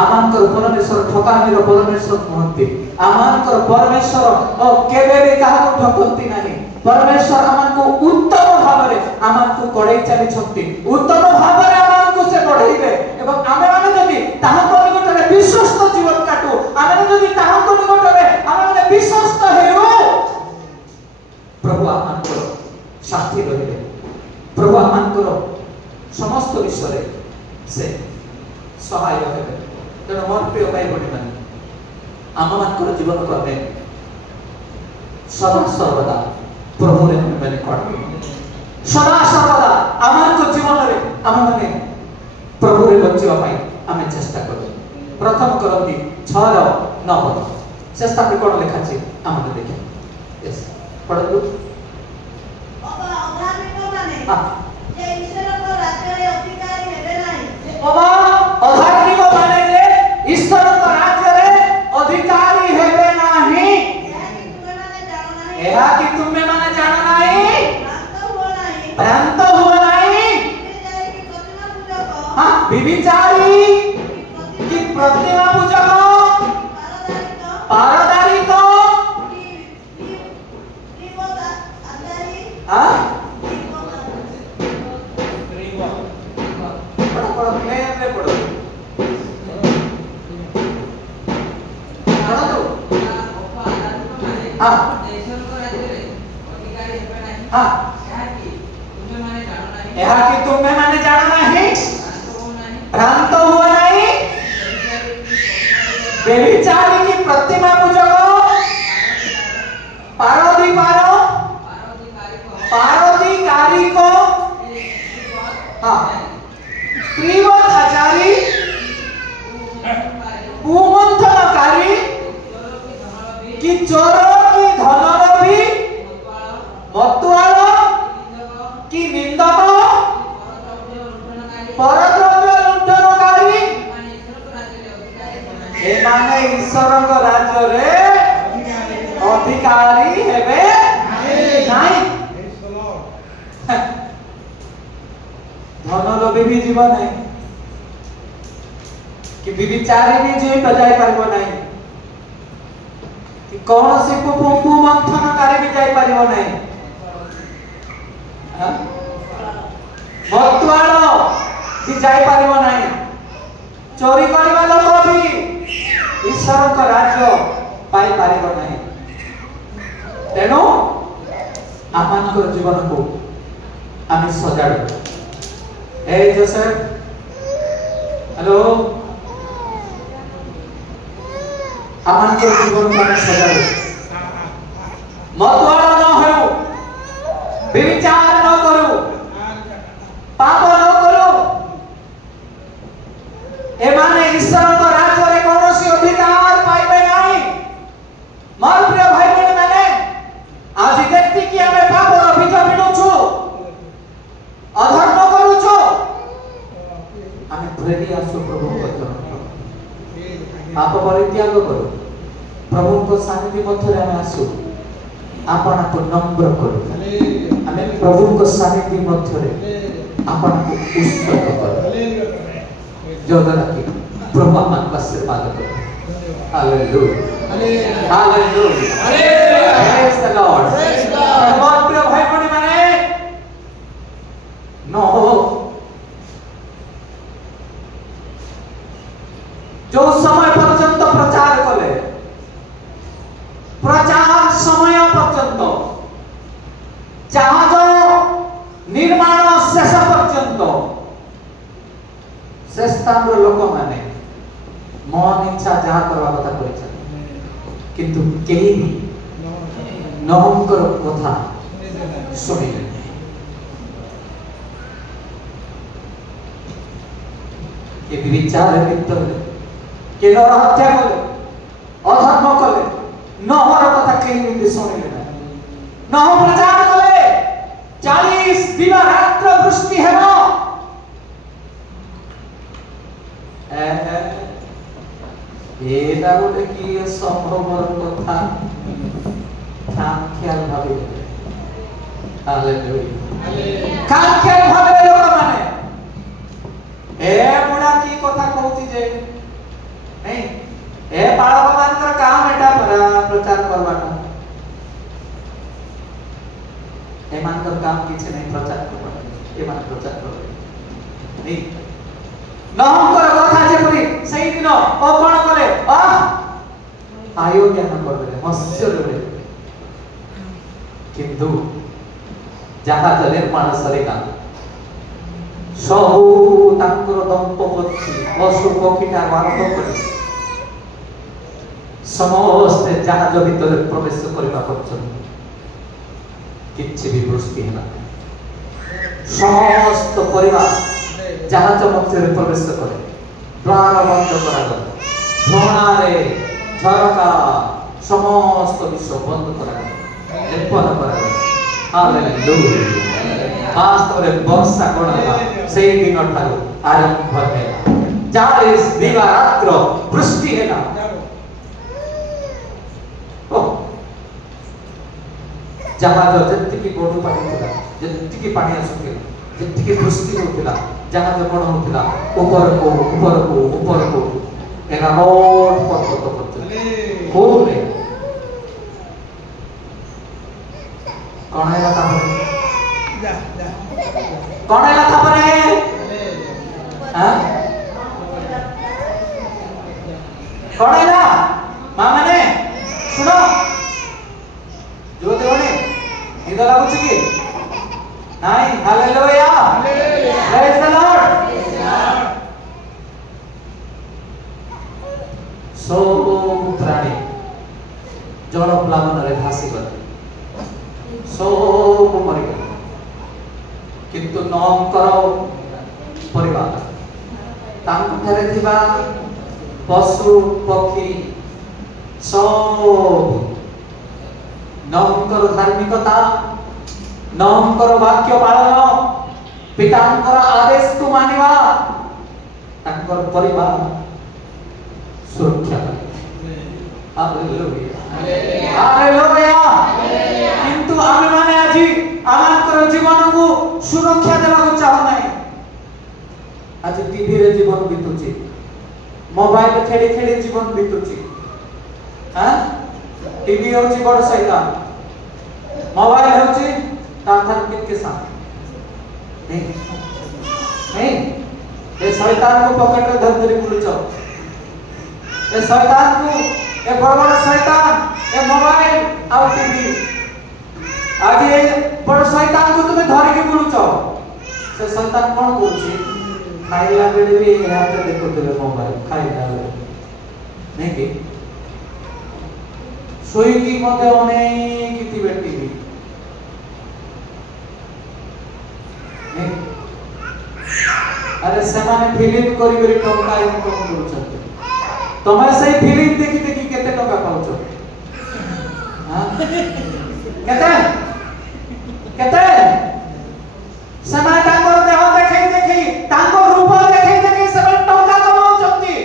ଆମଙ୍କର ପରମେଶ୍ୱର ଠକାମିର ପରମେଶ୍ୱର ନୁହନ୍ତି, ଆମଙ୍କର ପରମେଶ୍ୱର କେବେ ବି କାହାକୁ ଠକନ୍ତି ନାହିଁ। ପରମେଶ୍ୱର ଆମକୁ ଉତ୍ତମ ଭାବରେ ଆମକୁ କଢ଼େଇ ଚାଲିଛନ୍ତି, ଉତ୍ତମ ଭାବରେ ଆମକୁ ସେ ବଢ଼େଇବେ ଏବଂ ଆମେମାନେ ଯଦି ତାହାଙ୍କ ନିକଟରେ ବିଶ୍ୱସ୍ତ ଜୀବନ କାଟୁ, ଆମେ ଯଦି ତାହାଙ୍କ ନିକଟରେ ଆମେମାନେ ବିଶ୍ୱସ୍ତ ହେଉ, ପ୍ରଭୁ ଆମଙ୍କର ସାଥୀ ରହିବେ, ପ୍ରଭୁ ଆମଙ୍କର ସମସ୍ତ ବିଷୟରେ ସେ ସହାୟ ହେବେ। ତେଣୁ ମୋର ପ୍ରିୟ ଭାଇ ଭଉଣୀମାନେ, ଆମମାନଙ୍କର ଜୀବନକୁ ଆମେ ସଦା ସର୍ବଦା ପ୍ରଭୁରେ ଆମେମାନେ କଢ଼ିବୁ। ସଦା ସର୍ବଦା ଆମମାନଙ୍କ ଜୀବନରେ ଆମେମାନେ ପ୍ରଭୁରେ ବଞ୍ଚିବା ପାଇଁ ଆମେ ଚେଷ୍ଟା କରୁ। ପ୍ରଥମ କରନ୍ତି 6:9 ସେ ସ୍ଥାନରେ କ'ଣ ଲେଖା ଅଛି ଆମେ ଦେଖିବା। ପଢ଼ନ୍ତୁ। ଅଧାର୍ମିକ ମାନେ ଯେ ଈଶ୍ୱରଙ୍କ ରାଜ୍ୟରେ ଅଧିକାରୀ ହେବେ ନାହିଁ, ଏହା କି ତୁମେ ମାନେ ଜାଣ ନାହିଁ? ଭ୍ରାନ୍ତ ହୁଅ ନାହିଁ। ବିବିଚାରୀ କି ପ୍ରତିମା ପୂଜକ, ପାରଦାରିକ, ଏହା କି ତୁମେ ମାନେ ଜାଣ ନାହିଁ? ଭ୍ରାନ୍ତ ହୁଅ ନାହିଁ। ବ୍ୟଭିଚାରୀ କି ପ୍ରତିମା ପୂଜକ, ପାରଦିକାରିକ, ସ୍ତ୍ରୀବତ୍ ଆଚାରୀ, କୁମନ୍ଥନକାରୀ କି ଚୋର କି ଧନଲୋଭୀ, ମତୁଆଳ କି ନିନ୍ଦକ, ପରଦ୍ରବ୍ୟ ଲୁଣ୍ଠନକାରୀ, ଏମାନେ ଈଶ୍ୱରଙ୍କ ରାଜ୍ୟରେ ଅଧିକାରୀ ହେବେ ନାହିଁ। ଧନଲୋଭୀ ବି ଯିବ ନାହିଁ, କି ବିବିଚାରୀ ବି ଯାଇପାରିବ ନାହିଁ, କି କୌଣସି କୁମନ୍ଥନକାରୀ ବି ଯାଇପାରିବ ନାହିଁ, ମତୁଆଳ ବି ଯାଇପାରିବ ନାହିଁ, ଚୋରି କରିବା ଲୋକ ବି ଈଶ୍ୱରଙ୍କ ରାଜ୍ୟ ପାଇପାରିବ ନାହିଁ। ତେଣୁ ଆମମାନଙ୍କର ଜୀବନକୁ ଆମେ ସଜାଡ଼ୁ। ଏ ଜୋସେଫ, ହ୍ୟାଲୋ, ଆମମାନଙ୍କର ଜୀବନକୁ ଆମେ ସଜାଡ଼ୁ। ମତୁଆଳ ନ ହେଉ, ବିଚାର ନ କରୁ, ପାପ ନ କରୁ। ଏମାନେ ଈଶ୍ୱରଙ୍କ ରାଜ୍ୟରେ କୌଣସି ଅଧିକାର ପାଇବେ ନାହିଁ। ମୋର ପ୍ରିୟ ଭାଇ ଭଉଣୀମାନେ, ଆଜି ଯେତିକି ଆମେ ପାପର ବୀଜ ବୁଣୁଛୁ, ଅଧର୍ମ କରୁଛୁ, ଆମେ ଫେରି ଆସୁ ପ୍ରଭୁଙ୍କ ଚରଣକୁ, ପାପ ପରିତ୍ୟାଗ କରୁ, ପ୍ରଭୁଙ୍କ ସାନିଧ୍ୟ ମଧ୍ୟରେ ଆମେ ଆସୁ, ଆପଣଙ୍କୁ ନମ୍ର କରୁ, ଆମେ ପ୍ରଭୁଙ୍କ ସାନିଧ୍ୟ ମଧ୍ୟରେ ଆପଣଙ୍କୁ ଉତ୍ସର୍ଗ କରୁ, ଯଦ୍ୱାରା କି ପ୍ରଭୁ ଆମମାନଙ୍କୁ ଆଶୀର୍ବାଦ କରୁ। ହାଲେଲୁୟା, ହାଲେଲୁୟା, ପ୍ରେଜ୍ ଦ ଲର୍ଡ। ମୋର ପ୍ରିୟ ଭାଇ ଭଉଣୀମାନେ, जो समय पर्यंत प्रचार कले, प्रचार समय पर्यंत, जहाज निर्माण शेष पर्यंत से स्थान लोक माने मन इच्छा जहाँ करवा कथा करिछन, किंतु केही भी नहंकर कथा सुनिले। के विचार लिप्त हले के नर हत्या कले अधर्म कले नहर कथा केही शुणिले ना नह प्रचार कले 40 दिन रात्र वृष्टि हेबो एटा गोटे कि संभव कथा ख्याल भाबे हालेलुया ख्याल भाबे लोक माने ए बुढ़ा की कथा कहूची जे नहीं ए बालक मानकर काम एटा प्रचार करवाटा ए मानकर काम किछ नहीं प्रचार करवाटा ए मान प्रचार करबे नहीं नहंकर कथा जे परी सही दिन ओ कोन करे आयो ज्ञान करबे मत्स्य रे किंतु जहाज निर्माण सरेगा सबू तांकर दंपति पशु पक्षीटा आरंभ कर समस्त जहाज भीतर प्रवेश करबा पर्यंत किछि भी वृष्टि हैना समस्त परिवार जहाज मध्य प्रवेश करे द्वार बंद करा गला झोणारे झरका समस्त विश्व बंद करा गला लेपन करा गला हालेलुया वास्तव में वर्षा कोण से दिन ठारू आरंभ होला 40 दिन रात्र वृष्टि हैना ओ जहाज जत्ति की बडू पानी थिला जत्ति की पानी आसुथिला जत्ति की वृष्टि होथिला जहाज कोण होथिला ऊपर को एना रोड पर्वत पर्यंत कोले कोण है बता कौन है था पर कौन है ना मामा ने सुनो जो देवने इधर लागू छी नहीं हालेलुया प्रेज द लॉर्ड सो प्राणी जल प्लावन रे भासी गले सो मरि गले किंतु नंकर परिवार तांको घरे थिबा पशु पक्षी सब नंकर धार्मिकता नंकर वाक्य पालन पितांकर आदेश को मानिवा तांकर परिवार सुरक्षा हालेलुया हालेलुया किंतु आमे माने आज आमांकर जीवन को सुरक्षा देवा को चाह नहीं आज टीवी रे जीवन बीतुची मोबाइल खेली खेली जीवन बीतुची हां टीवी होची बड़ शैतान मोबाइल होची ताथर के साथ नहीं ये शैतान को पकड़ के धर धरी बुलचो ये शैतान को ये बड़ शैतान ये मोबाइल और टीवी आज ये बड़ शैतान को तुम्हें धर के बुलचो से शैतान कौन बोलची खाइला बेले भी हाथ देखो तेरे मोबाइल खाइला बेले नहीं कि सोई की मते अनेक किति बेटी भी नहीं अरे समाने फिल्म करी करी टंका इनकम करूछते तमे सही फिल्म देखि देखि केते टका पाउछो हां केते केते समय तांकर देह देखि देखि तांकर रूप देखि देखि सब टंका कमाउछंती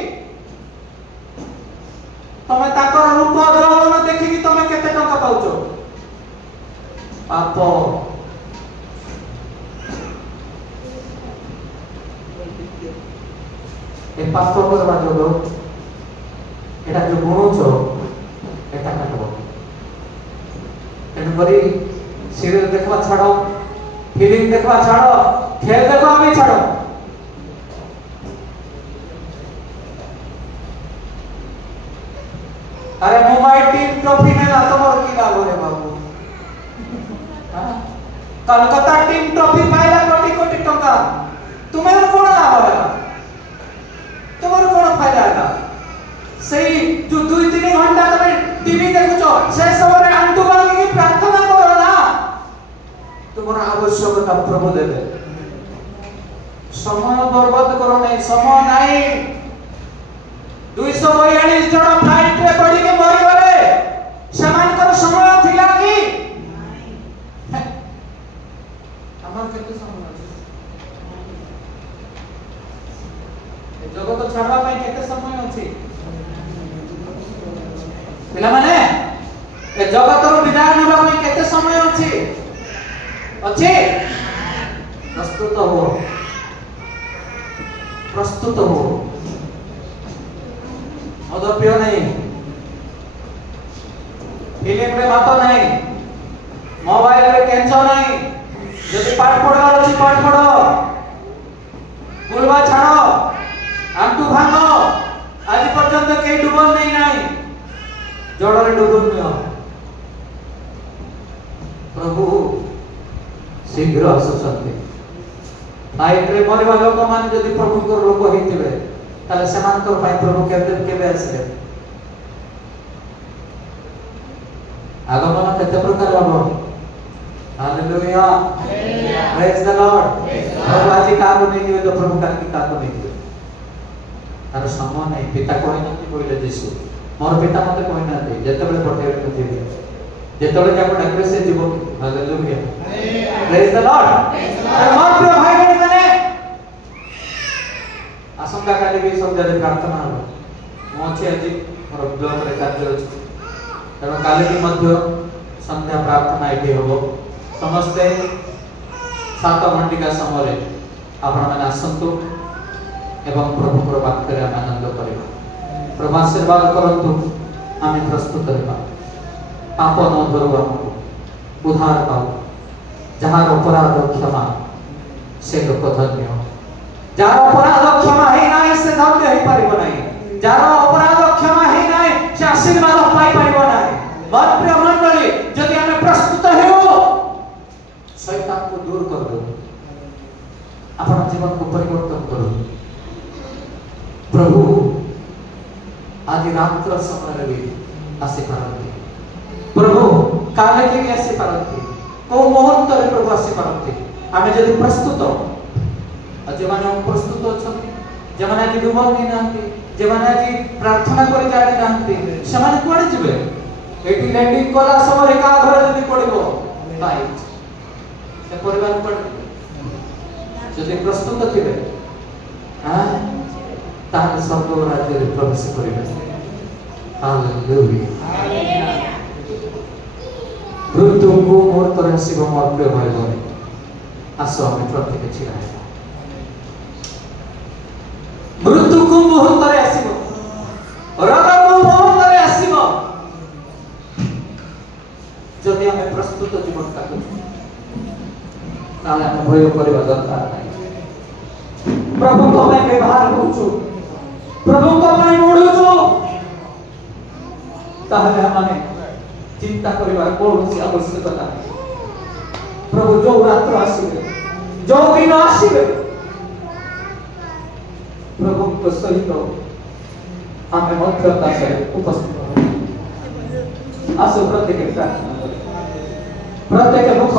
तमे तांकर रूप द्रवन देखि कि तमे केते टका पाउछो पाप ए पाप करबा जोगो एटा जो गुण छो एटा काटबो एनु करी सीरियल देखवा छाड़ो फिल्म देखवा छाड़ो खेल देखवा भी छाड़ो अरे मुंबई टीम ट्रॉफी ने ला तमर की लाभ रे बाबू हां कलकत्ता टीम ट्रॉफी पाइला कोटी कोटी टका तुम्हें कोन लाभ होला तुम्हारे कोन फायदा है सही जो 2-3 घंटा तमे टीवी देखुचो से समय अंतु बागी की प्रार्थना करो ना तुम्हारा आवश्यकता प्रभु देबे समय बर्बाद करो नहीं, समय नहीं। 242 जन फ्लाइट रे पड़ी के मरि गले, समान कर समय थिला कि हमर केते समय अछि? ए जगत छाड़वा पई केते समय अछि? पिला माने ए जगत रो विदाय नेबा पई केते समय अछि? अछि? प्रस्तुत हो, प्रस्तुत हो। मद पियो नहीं, फिल्म रे बात नहीं, मोबाइल रे केंचो नहीं। जदि पाठ पढ़ार अछि पाठ पढ़ो, बुलवा छाड़ो, आंटू भांगो। आज पर्यंत के डुबन नहीं जड़रे डुबन नियो। प्रभु शीघ्र आसुछन्ते। फ्लाइट रे मरिबा लोक माने जदि प्रभु को लोक हेतिबे ताले सेमानकर पाई प्रभु केबे आसले? आगमन केते प्रकार हबो? Hallelujah, praise the Lord. प्रभु आज काको नहीं दिवे तो प्रभु काकी काको नहीं दिवे? तार समय नहीं। पिता कोइ नथि बोले यीशु, मोर पिता मते कोइ नथि, जेतेबेले पठेबे नथि जेतेबेले जाको डाकबे से जीव। Hallelujah, praise the Lord. मोर प्रिय भाई बहन माने आसंका काली भी संध्यारे प्रार्थना हबो। मो अछि आज मोर ब्लॉक रे कार्य अछि, तेणु काली भी मध्य संध्या प्रार्थना एठी हबो। समस्ते 7 घंटिका समय आपण माने आसंतु एवं प्रभु को वाक्य रे आनंद करिबा। प्रभु आशीर्वाद करंतु, आमे प्रस्तुत हेबा। पाप न धरु हमको उद्धार पाऊ। जहार अपराध क्षमा से लोक धन्य। जार अपराध क्षमा हे नाही से धन्य हे परिबो नाही। जार अपराध क्षमा हे नाही से आशीर्वाद पाई परिबो नाही। मन प्रिय मंडली, जदि हमें प्रस्तुत हेओ, शैतान को दूर कर दो, अपन जीवन को परिवर्तन करो। प्रभु आज रात्र समय रे आसी पारंती। प्रभु काले के भी आसी पारंती, को मुहूर्त रे प्रभु आसी पारंती। आमे जदि प्रस्तुत जे माने प्रस्तुत अछन, जे माने आज डुबन नहीं नांती, जे माने आज प्रार्थना करे जानि नांती, से माने कोडे जिवे? एटी लैंडिंग कला समय का घर जदि पड़िबो फ्लाइट, से परिवार पड़े जदि प्रस्तुत थिबे, हां ताहार स्वर्ग राज्य रे प्रवेश करिबे। हालेलुया। मृत्यु को मोर तरह शिव मोर प्रिय भाई बहन, आसो हमें प्रत्येक छिड़ा है। मृत्यु को मुहूर्त रे आसीबो, रोग को मुहूर्त रे आसीबो। जदि हमें प्रस्तुत जीवन काटु ताले हम भय करबा दरकार नहीं। प्रभु को मैं व्यवहार होछु, प्रभु को मैं ओढुछु, ताहले हमने चिंता करिबार कोनोसी आवश्यकता नहीं। प्रभु जो रात्र आसीबे, जो दिन आसीबे, प्रभु को सहित आमे मध्यता से उपस्थित हो। आसो प्रत्येक प्रार्थना, प्रत्येक मुख